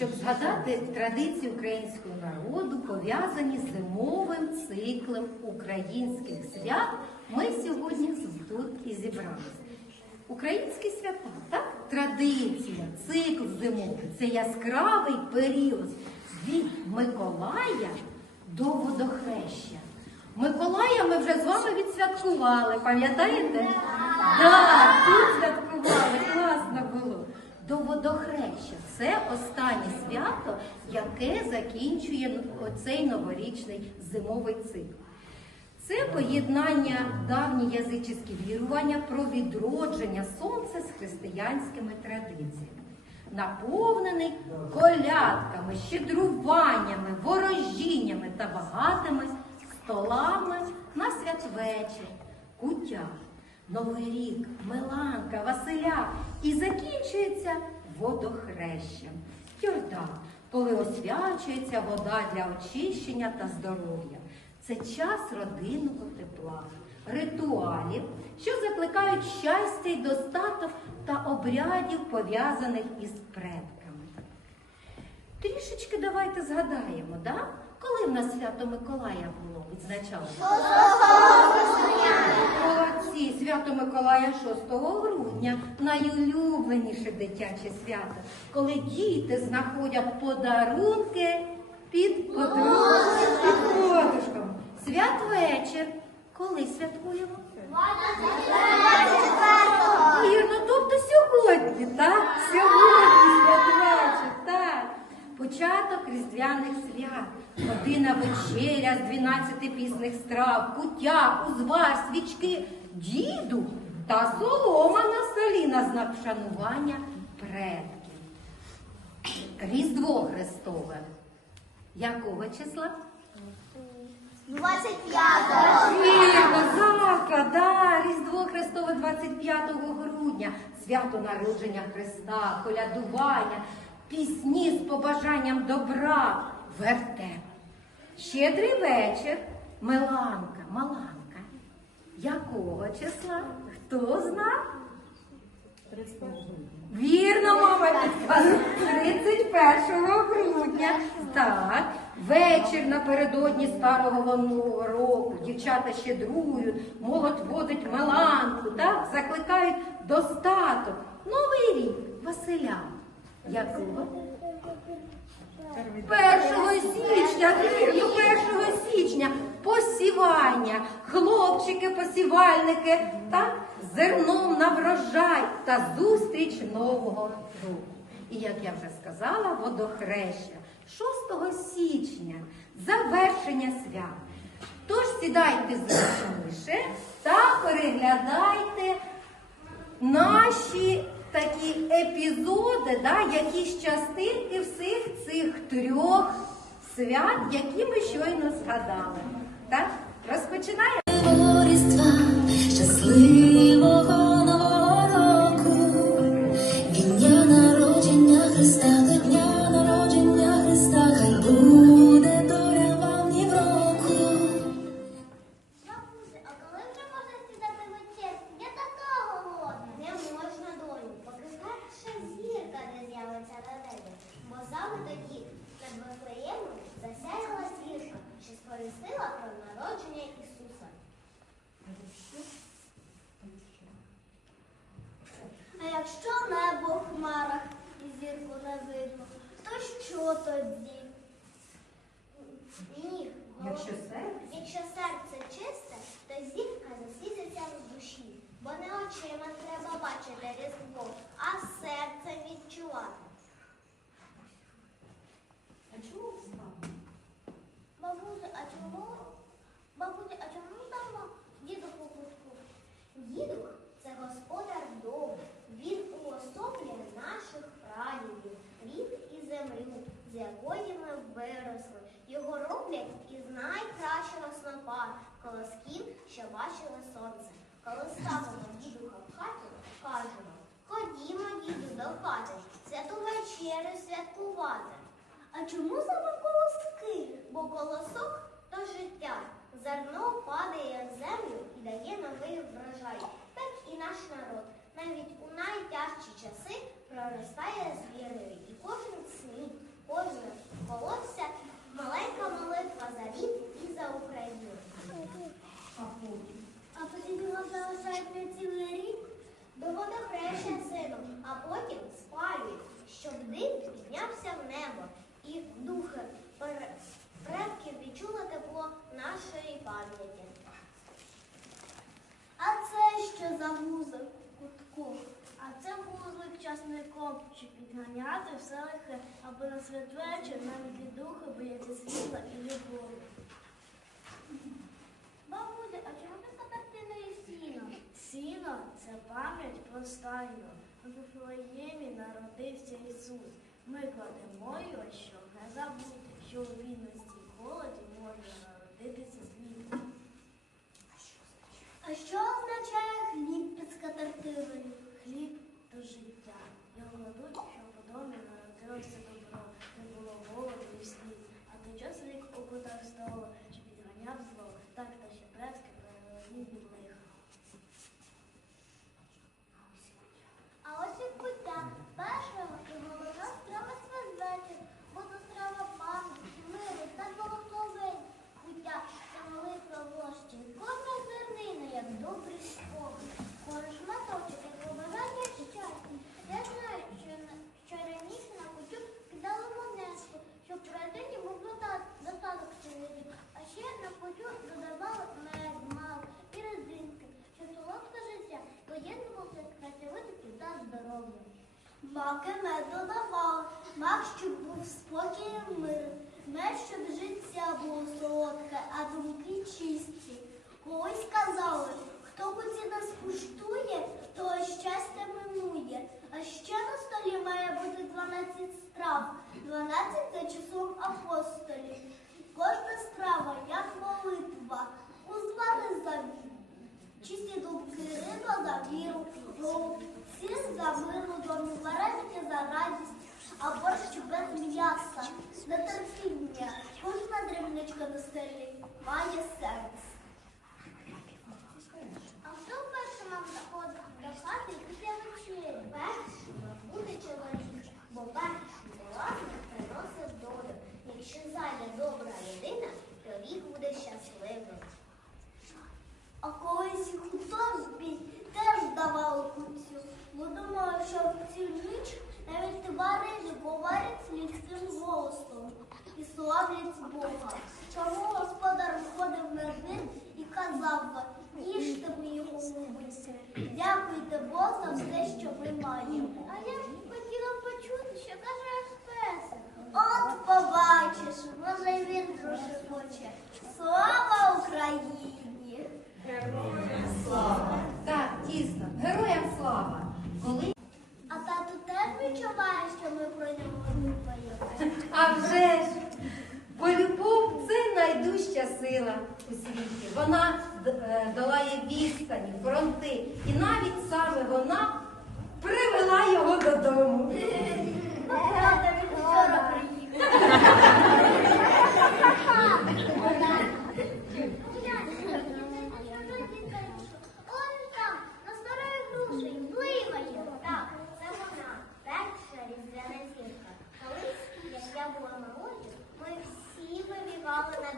щоб згадати традиції українського народу, пов'язані з зимовим циклом українських свят, ми сьогодні тут і зібралися. Українські свята, так? Традиція, цикл зимовий це яскравий період від Миколая до водохреща. Миколая ми вже з вами відсвяткували, пам'ятаєте? Так, тут класно було. До водохреща. Це останнє свято, яке закінчує оцей новорічний зимовий цикл. Це поєднання давні язичні вірування про відродження сонця з християнськими традиціями, наповнений колядками, щедруваннями, ворожіннями та багатими столами на святвечір, куття, Новий рік, Меланка, Василя і закінчується водохрещем. Тюрда, коли освячується вода для очищення та здоров'я. Це час родинного тепла, ритуалів, що закликають щастя й достаток та обрядів, пов'язаних із предками. Трішечки давайте згадаємо, да? Коли в нас свято Миколая було відзначалося? Молодці, свято Миколая 6 грудня, найулюбленіше дитяче свято, коли діти знаходять подарунки під подушком. Святвечір. Коли святкуємо? Вірно, тобто сьогодні, так? Сьогодні святвечір. Початок різдвяних свят, година вечеря з 12 пісних страв, куття, узвар, свічки, діду та солома на столі на знак вшанування предків. Різдво Христове. Якого числа? 25 Вірно, завтра, да, Різдво Христове 25 грудня, свято народження Христа, колядування, пісні з побажанням добра, вертеп. Щедрий вечір, Меланка, Маланка. Якого числа? Хто знав? Вірно, мама підказує. 31 грудня. Так. Вечір напередодні старого нового року. Дівчата щедрують, молодь водить меланку, так? закликають достаток. Новий рік Василя. Якого? 1 січня, вірно, 1 січня. Посівання, хлопчики, посівальники, так, зерном на врожай та зустріч нового року. І як я вже сказала, водохреща. 6 січня, завершення свят. Тож сідайте зручніше та переглядайте наші такі епізоди, да, якісь частинки всіх цих трьох свят, які ми щойно згадали. Так? Розпочинаємо. Різдва, роблять із найкращого снопа, колосків, що бачили сонце. Коли ставимо дідуха в хату, кажемо, ходімо, діду, до хати, святу вечерю святкувати. А чому саме колоски? Бо колосок то життя. Зерно падає в землю і дає новий врожай. Так і наш народ. Навіть у найтяжчі часи проростає з вірою, і кожен Маленька молитва за рід і за Україну. А потім його залишають на цілий рік до водохреща сину, а потім спалюють, щоб дим піднявся в небо і духи предків відчули тепло нашої. Музик щоб підганяти все лихе, аби на святвечір навіть духи бояться світла і любові. Бабуля, а чому така картина і сіно? Сіно це пам'ять про стайну. У Вифлеємі народився Ісус. Ми кладемо його, щоб не забути, що у бідності і голоді може народитися світ. А що означає хліб під скатертиною? Хліб то життя. Його кладуть, щоб у домі народилося добро, не було голоду і слід. А той час рік опитав кутах чи підганяв зло, так та ще предки перелені від лиха. А ось і куття. Першого і головна страва святвечір, бо то страва пам'яті, миру та благословень. Куття це молитва вощі. Кожна зернина, як добрий спогад. Кожен шматочок, як побажання щастя. Я знаю, що, на- що раніше на кутю кидали монетку, щоб родині був дота- достаток сьогодні. А ще на кутю додавали мед, мал і резинки, щоб солодке життя поєднувалося з працьовитістю та здоров'ям. Маки мед додавали, мак, щоб був спокій і мир, мед, щоб життя було солодке, а думки чисті. Колись казали, куті нас куштує, того щастя минує. А ще на столі має бути 12 страв, 12 за числом апостолів. Кожна страва, як молитва, узвали за віру. Чисті думки, риба за віру, голубці за миру домі, вареники за радість, а борщ без м'яса, за терпіння. Кожна дрібничка на столі має сенс. А хто першим заходить до хати після вечері? Першим буде чоловік, бо приносить долю. Якщо зайде добра людина, то рік буде щасливим. А колись художбі теж давали куцю, бо думаю, що в цю ніч навіть тварини говорять людським голосом і славлять Бога. Тому господар входив на двір і казав, їжте мої голубиці, дякуйте Богу за все, що ми маємо. А я хотіла почути, що каже песик. От побачиш, може він дуже хоче. Слава Україні! Так, дійсно, героям слава. Коли А тату теж відчуває, що ми про нього думаємо. А вже ж, бо любов це найдужча сила у світі. Д- е, відстані, фронти. І навіть саме вона привела його додому. Я була малою, ми всі вибігали на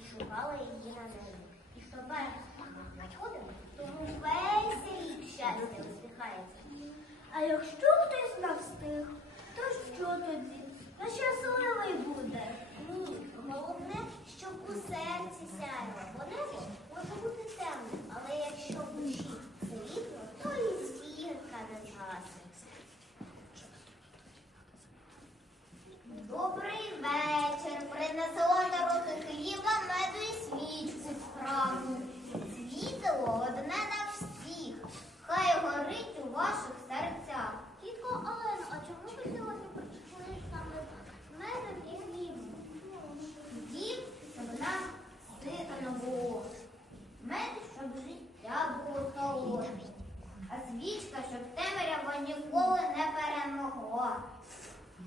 і шукали її на небі. І хто перший знаходив, тому весь рік щастя усміхається. А якщо хтось не встиг, то що тоді? Та щасливий буде. Ні, головне, щоб у серці сяяло. Бо небо може бути темним, але якщо в душі світло, то і зірка не згасить. Добрий вечір. Принесла народу хліба, меду і свічку в храму. Світло одне на всіх. Хай горить у ваших серцях. Тітко Олено, а чому ви сьогодні прийшли саме медом і хлібом? Дім, щоб нам ситано було. Мед, щоб життя було солодке. А свічка, щоб темрява ніколи не перемогла.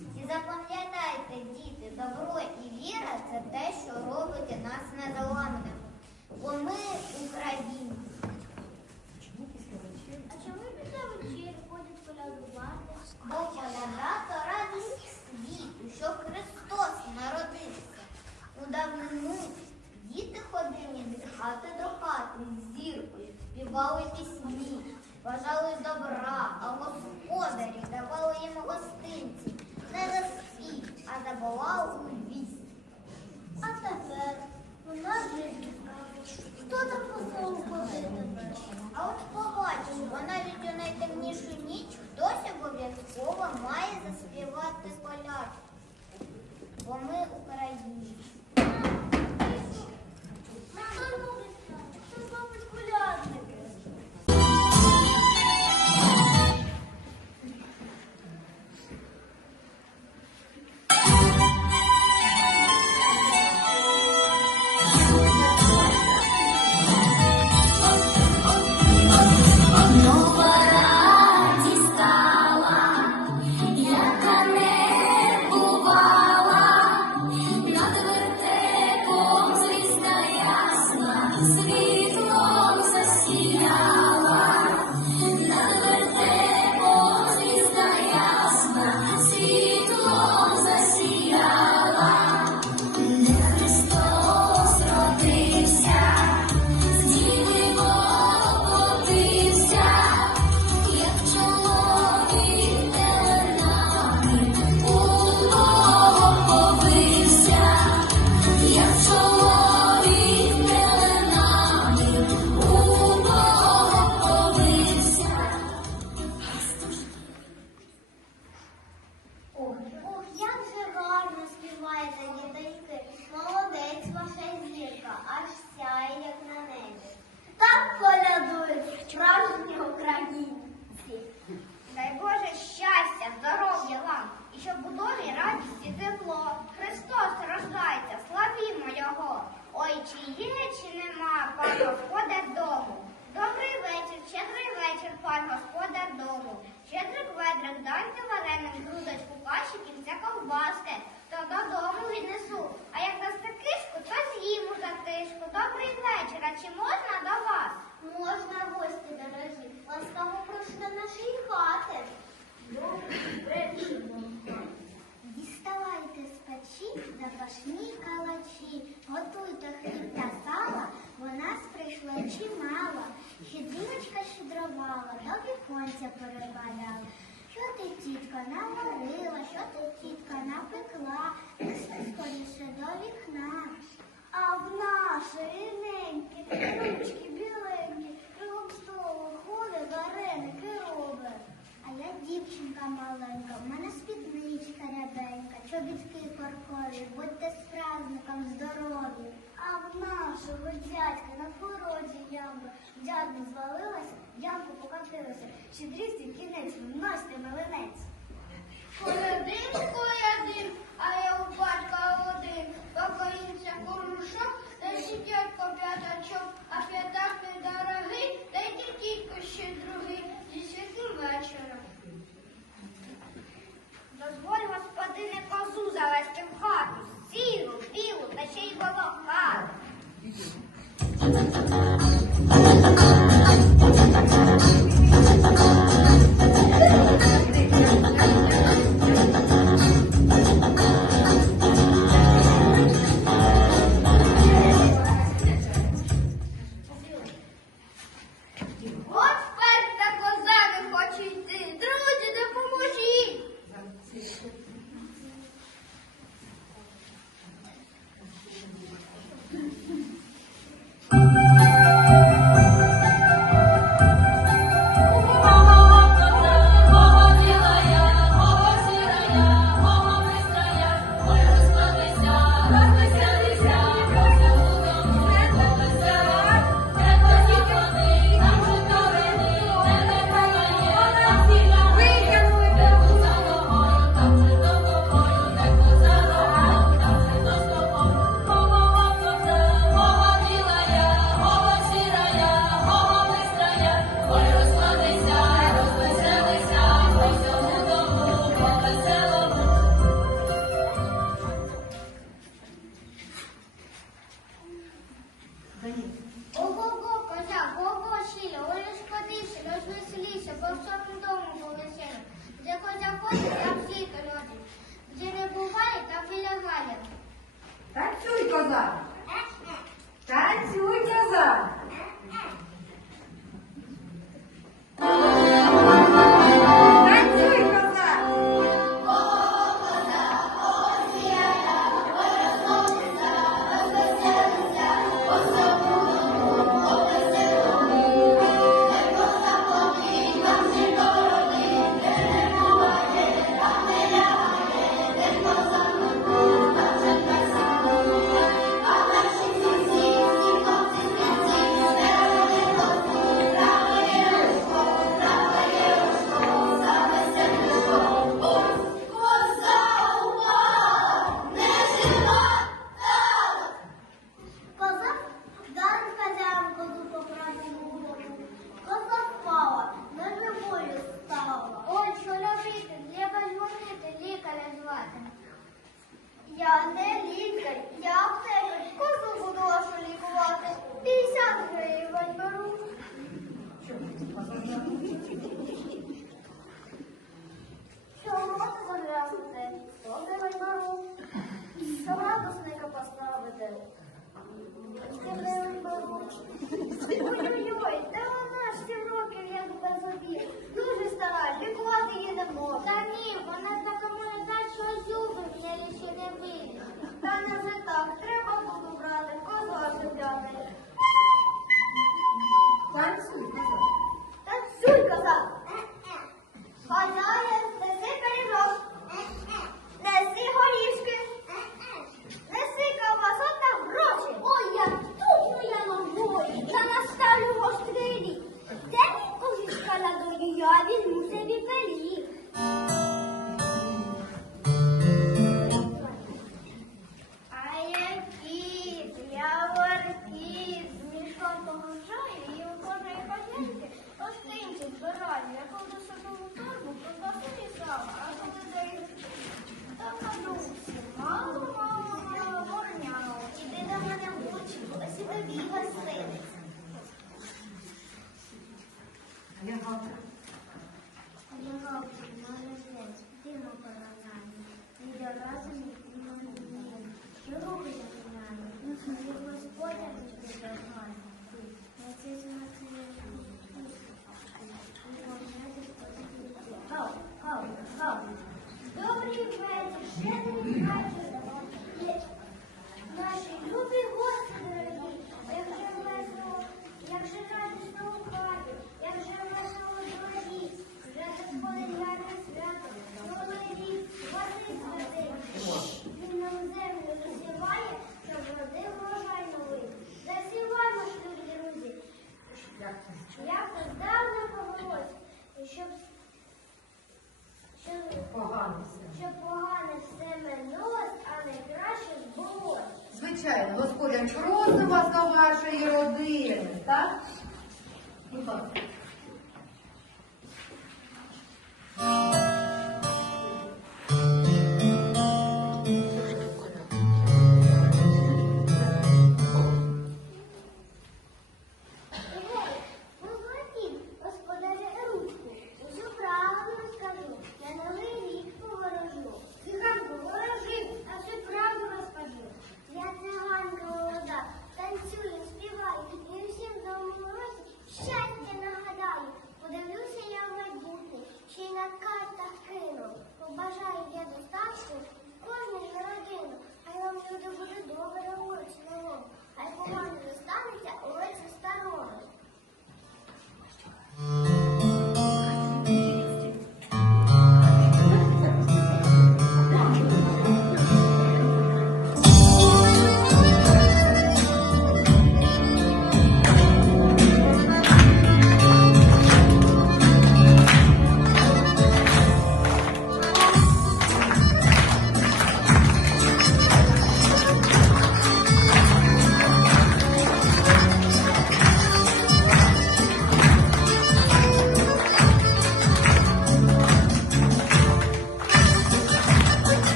І запам'ятайте, діти, добро і віра це те, що робить нас не Бо Щедрівочка щедрувала, до віконця перепадала. Що ти, тітка, наварила, що ти, тітка, напекла, скоріше до вікна. А в нашої неньки ручки біленькі, кругом столу ходить, вареники робить. А я дівчинка маленька, в мене спідничка рябенька, чобітки коркові, будьте з праздником здорові. А в нашого дядька на породі ямба. Дядька звалилася, ямку покотилася. Щедрісті кінець вносити милинець. Колядин, колядин, а я у батька один, поклонився корушок, та ще дядько п'ятачок, а п'ята... Я не лікар, я аптекар. Кожну буду вашу лікувати. 50 гривень беру.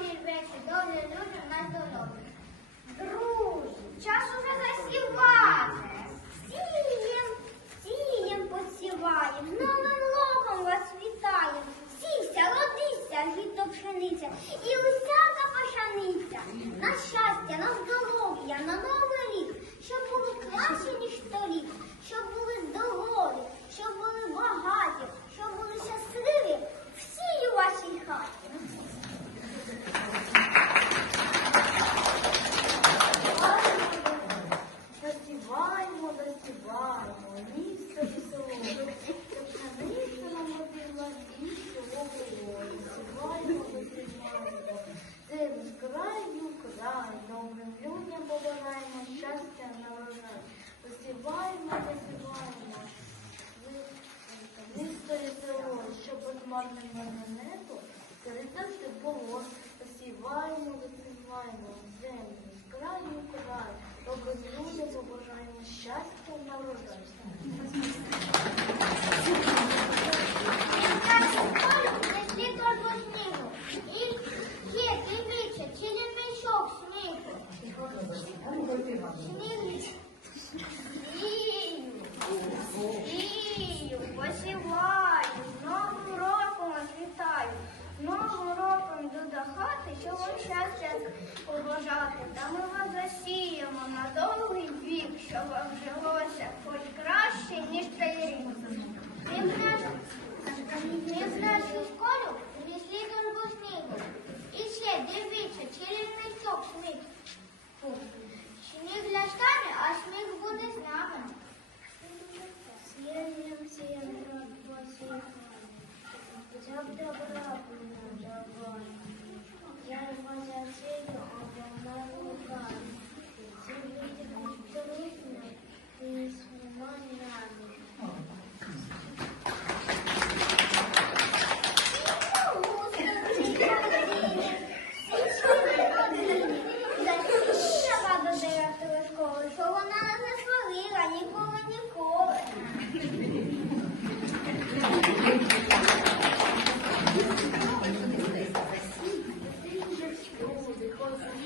Добрий вечір, добрі люди, нас здоров'я.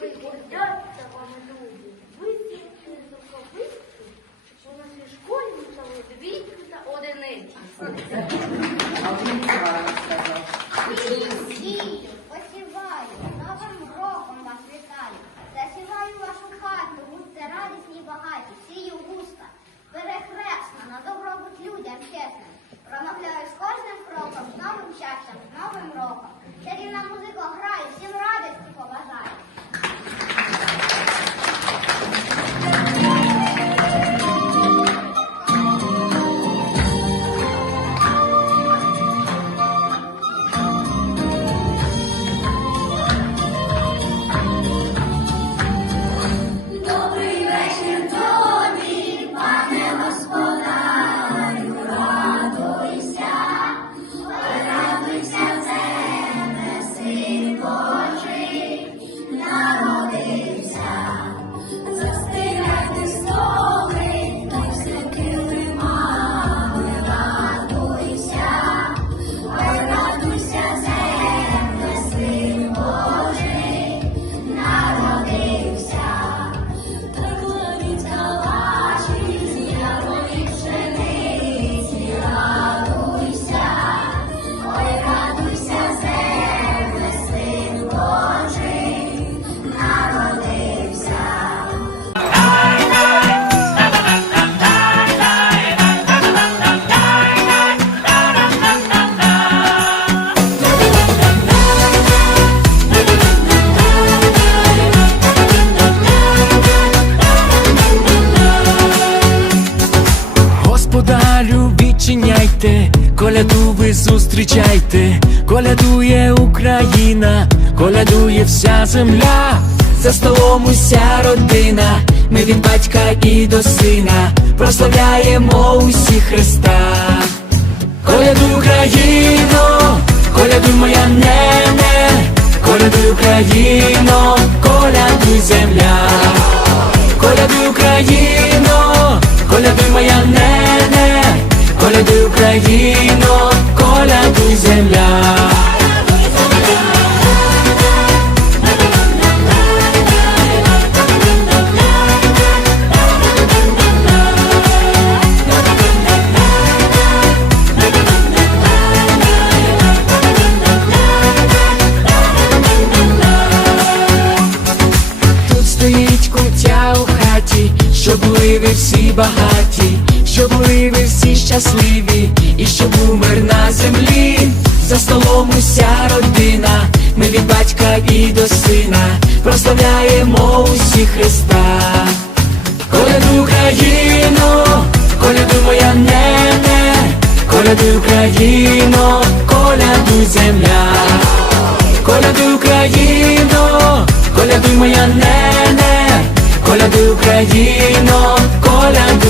Thank you. Коляду ви зустрічайте, колядує Україна, колядує вся земля, за столом уся родина, ми від батька і до сина. Прославляємо усі Христа. Колядуй Україно, колядуй моя нене, колядуй Україно, колядуй земля, колядуй Україно, колядуй моя нене. Коляди Україно, колядуй земля. Тут стоїть кутя у хаті, щоб ливи всі багаті щасливі, і щоб умер на землі, за столом уся родина, ми від батька і до сина прославляємо усі Христа. Коляду Україно, коляду моя нене, коляду Україно, коляду земля, коляду Україно, коляду моя нене, коляду Україно, коляду